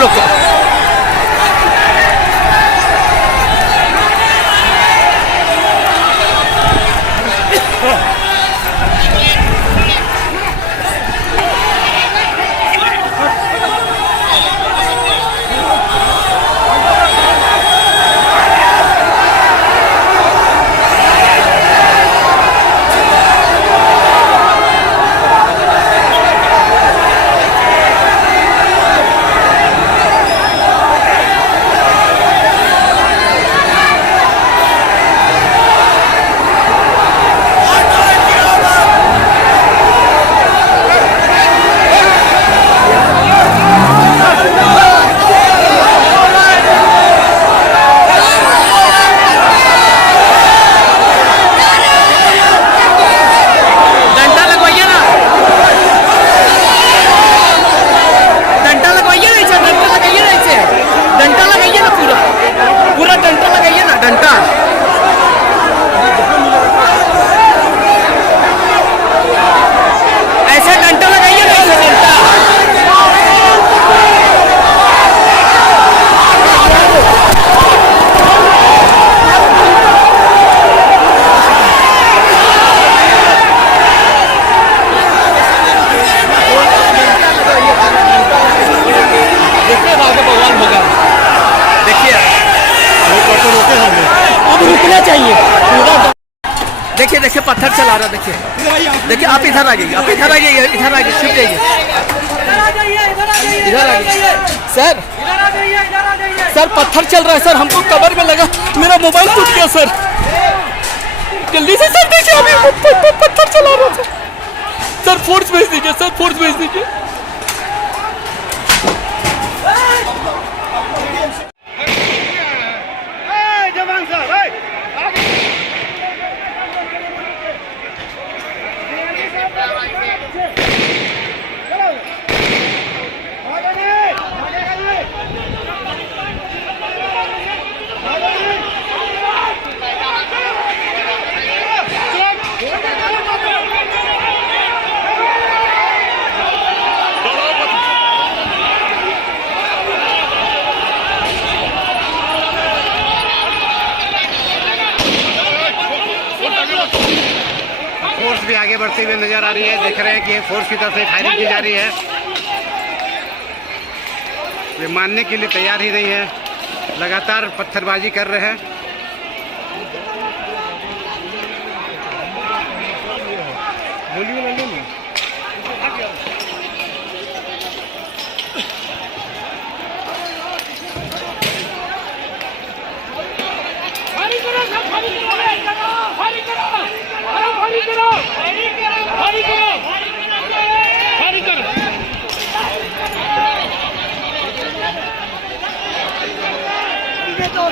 लोग को। देखिए देखिए पत्थर चला रहा, देखिए देखिए। आप इधर आ जाइए, आप इधर आ जाइए, इधर आ जाइए, छुप जाइए, इधर आ जाइए। सर सर पत्थर चल रहा है सर, हमको कवर में लगा, मेरा मोबाइल टूट गया सर। जल्दी से सर देखिए, अभी पत्थर चला रहा था सर। फोर्स भेज दीजिए सर, फोर्स भेज दीजिए। जवान साहब फोर्स भी आगे बढ़ती हुई नजर आ रही है। देख रहे हैं कि फोर्स की तरफ से फायरिंग की जा रही है। वे मानने के लिए तैयार ही नहीं है, लगातार पत्थरबाजी कर रहे हैं। तो